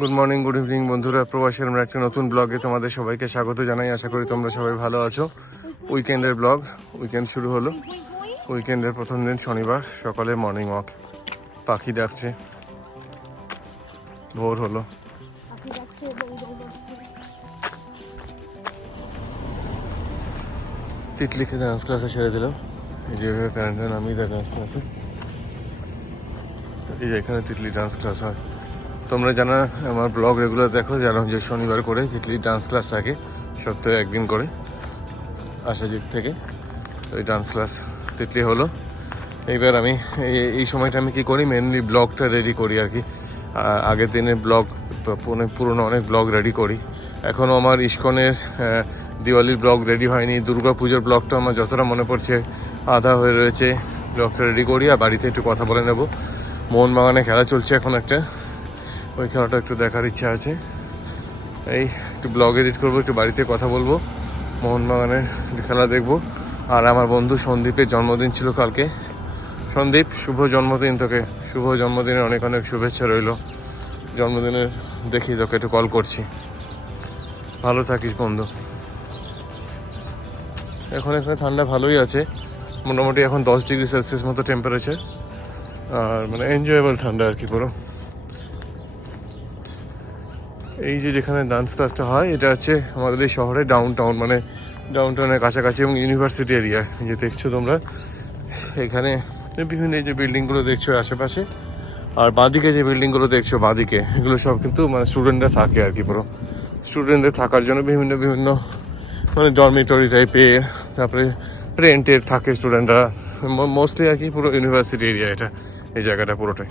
Good morning good evening বন্ধুরা। প্রবাসের আমরা একটা নতুন ব্লগে তোমাদের সবাইকে স্বাগত জানাই। আশা করি তোমরা সবাই ভালো আছো। উইকেন্ডের ব্লগ উইকেন্ড শুরু হলো। উইকেন্ডের প্রথম দিন শনিবার, সকালে মর্নিং ওয়াক পাখি ডাকছে। ভোর হলো। তিতলিকে ডান্স ক্লাসে ছেড়ে দিলাম। এই যে প্যারেন্টরা নামিয়ে দেয় ডান্স ক্লাসে এই যে এখানে তিতলি ডান্স ক্লাস হয়। তোমরা জানা, আমার ব্লগ রেগুলার দেখো, জানো যে শনিবার করে তিতলি ডান্স ক্লাস থাকে, সপ্তাহে একদিন করে, আশাজিৎ থেকে। এই ডান্স ক্লাস তিতলি হলো। এইবার আমি, এই- এই সময়টা আমি কি করি? মেনলি ব্লগটা রেডি করি আর কি। আগের দিনের ব্লগ পুরনো অনেক ব্লগ রেডি করি। এখনও আমার ইস্কনের দিওয়ালির ব্লগ রেডি হয়নি। দুর্গা পুজোর ব্লগটা আমার যতটা মনে পড়ছে, আধা হয়ে রয়েছে। ব্লগটা রেডি করি আর বাড়িতে একটু কথা বলে নেব। মোহনবাগানে খেলা চলছে এখন একটা। ওই খেলাটা একটু দেখার ইচ্ছা আছে। এই একটু ব্লগ এডিট করব, একটু বাড়িতে কথা বলব। মোহনবাগানের খেলা দেখব। আর আমার বন্ধু সন্দীপের জন্মদিন ছিল কালকে। সন্দীপ, শুভ জন্মদিন তোকে। শুভ জন্মদিনের অনেক অনেক শুভেচ্ছা রইল। জন্মদিনের দেখি তোকে একটু কল করছি। ভালো থাকিস বন্ধু। এখন এখানে ঠান্ডা ভালোই আছে। মোটামুটি এখন দশ ডিগ্রি সেলসিয়াস মতো টেম্পারেচার আর মানে এনজয়েবল ঠান্ডা আর কি পুরো। এই যে যেখানে ডান্স ক্লাসটা হয়, এটা হচ্ছে আমাদের এই শহরে ডাউন টাউন মানে ডাউন টাউনের কাছাকাছি এবং ইউনিভার্সিটি এরিয়া যে দেখছ তোমরা। এখানে বিভিন্ন এই যে বিল্ডিংগুলো দেখছ আশেপাশে, আর বাঁদিকে যে বিল্ডিংগুলো দেখছ, বাঁদিকে, এগুলো সব কিন্তু মানে স্টুডেন্টরা থাকে আর কি পুরো। স্টুডেন্টদের থাকার জন্য বিভিন্ন বিভিন্ন মানে ডরমিটরি টাইপের তারপরে রেন্টের থাকে স্টুডেন্টরা মোস্টলি আর কি পুরো ইউনিভার্সিটি এরিয়া এটা, এই জায়গাটা পুরোটাই।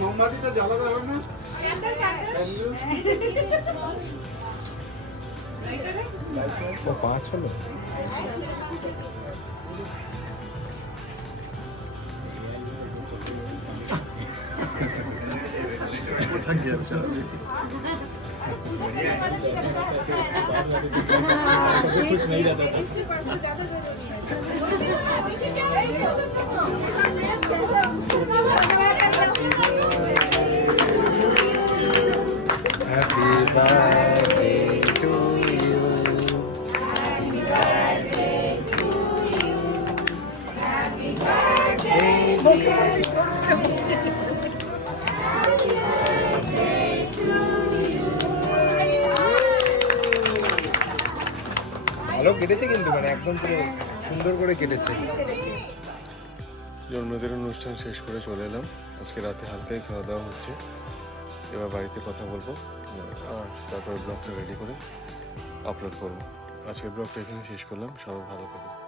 মোমবাতিটা জ্বালাতে হবে না। ভালো কেটেছে কিন্তু মানে একদম পুরো সুন্দর করে কেটেছে। জন্মদিনের অনুষ্ঠান শেষ করে চলে এলাম। আজকে রাতে হালকাই খাওয়া দাওয়া হচ্ছে। এবার বাড়িতে কথা বলব। আর তারপরে ব্লগটা রেডি করে আপলোড করব। আজকের ব্লগটা এখানে শেষ করলাম। সবাই ভালো থাকো